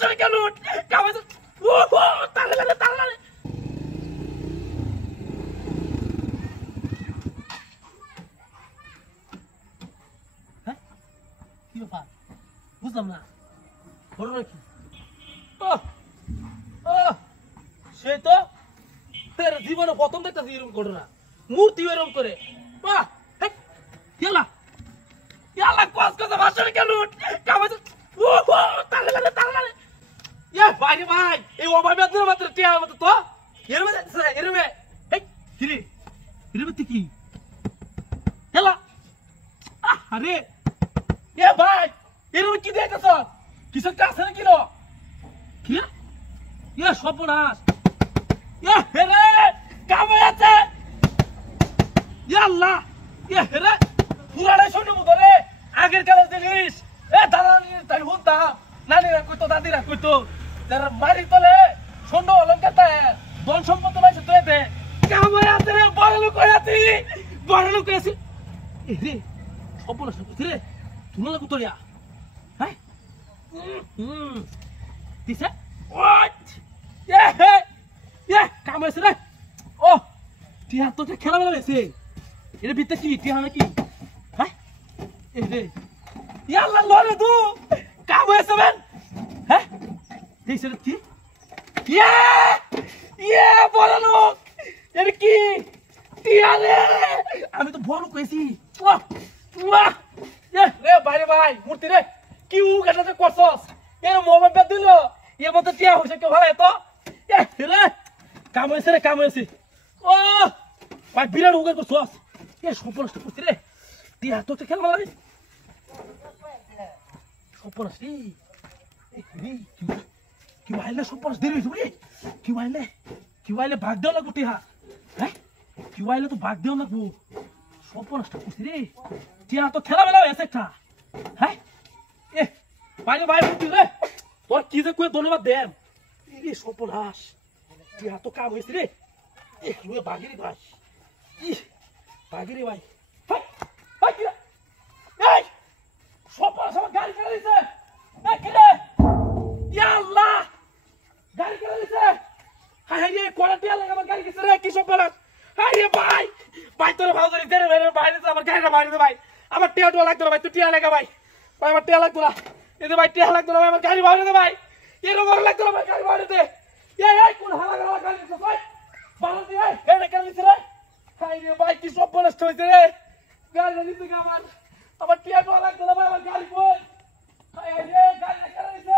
ভাষণে কেন কামাই ও তাহলে হ্যাঁ কি ব্যাপার বুঝলাম না বড় নাকি সে তো তোর জীবনে প্রথম দেখতেছি এরকম ঘটনা মূর্তি এরকম করে বাহ ইয়ালা ইয়ালা কস কস ভাষণে কেন কামাই ও তাহলে ইয়া ভাই ভাই এই অভাবে দিন মাত্র টিয়া মত তো এরমে এই কিরে এরমে কি ইয়ালা আরে এ ভাই এরমে কি দেখতেছ কিছু কাজ নাকি নো কি ইয়া সর্বনাশ ইয়া হেরে কামাই আছে ইয়াল্লাহ ইয়া হেরে পুরাড়াই শুনে মু ধরে আগের কালের জিনিস এ দাদা তাই হুনতা নানিরা কইতো দাদিরা কইতো যারা বাড়ি তোলে সন্ড অলঙ্কার তা ধন সম্পদ পাইছে তো এতে কামাই আছে রে বড় লোক হইয়াছি এ রে সর্বনাশ রে তুলো লাগু তোরিয়া হ্যাঁ দিছে ওয়াট এ কামাই আছে রে ও টিয়া তো খেলা বেলা হয়েছে এর ভিতরে কি টিয়া নাকি হ্যাঁ এ রে ইয়াল্লাহ লরে দু কামাই আছে বেন হ্যাঁ দিছে কি ইয়া ইয়া বড় লোক এর কি টিয়া রে আমি তো বড় লোক কইছি ওয়াহ ওয়াহ এ রে ভাই ভাই মূর্তি রে কি উ গাটাতে করছস এর মোবাইল পে দিল এর মত টিয়া হইছে কে ভাই তো এ রে কামাইছে ও ভাই বিরাট উগার করছস এ সপনষ্ট করছিস রে টিয়া তো খেলা মারি সপনস রে কি ভাইলে সপনস দেরি হইছে কি ভাইলে ভাগ দেও লাগবো টিয়া হ্যাঁ কি ভাইলে তো ভাগ দেও লাগবো সপনষ্ট করছিস রে টিয়া তো খেলা বেলা হয়েছে একটা হ্যাঁ এ ভাই বুঝছি রে তোর কি যে কই ধন্যবাদ দেন এই সপনাশ টিয়া তো কাম হয়েছে রে এ রুয়ে বাগিরি ভাই বাগিরি ভাই হাই কি এই সপনাশ আমার গাড়ি ফেলে দিছে এ কি রে ইয়া আল্লাহ গাড়ি ফেলে দিছে হাই রে কোড়া টিয়া লাগা আমার গাড়ি কিছে রে কি সপনাশ হাই রে ভাই তোর ভাও ধরে দে রে ভাই আমার গাড়িটা বাইরে দে ভাই আমার টিয়া টো লাগতো না ভাই তুই টিয়া লাগা ভাই আমার টিয়া লাগতো না এই ভাই টিয়া লাগতো না ভাই আমার গাড়ি বাইরে দে ভাই এরকম লাগতো না ভাই গাড়ি বাইরে দে এই কোন হালা গাড়ি দিছ ভাই বাড়ি দে এই কেন দিছ রে হাই রে ভাই কি সব নষ্ট হইছে রে গাড়ি দিছ আমার টিয়া টো লাগতো না ভাই আমার গাড়ি কই হাই রে গাড়ি কেন দিছ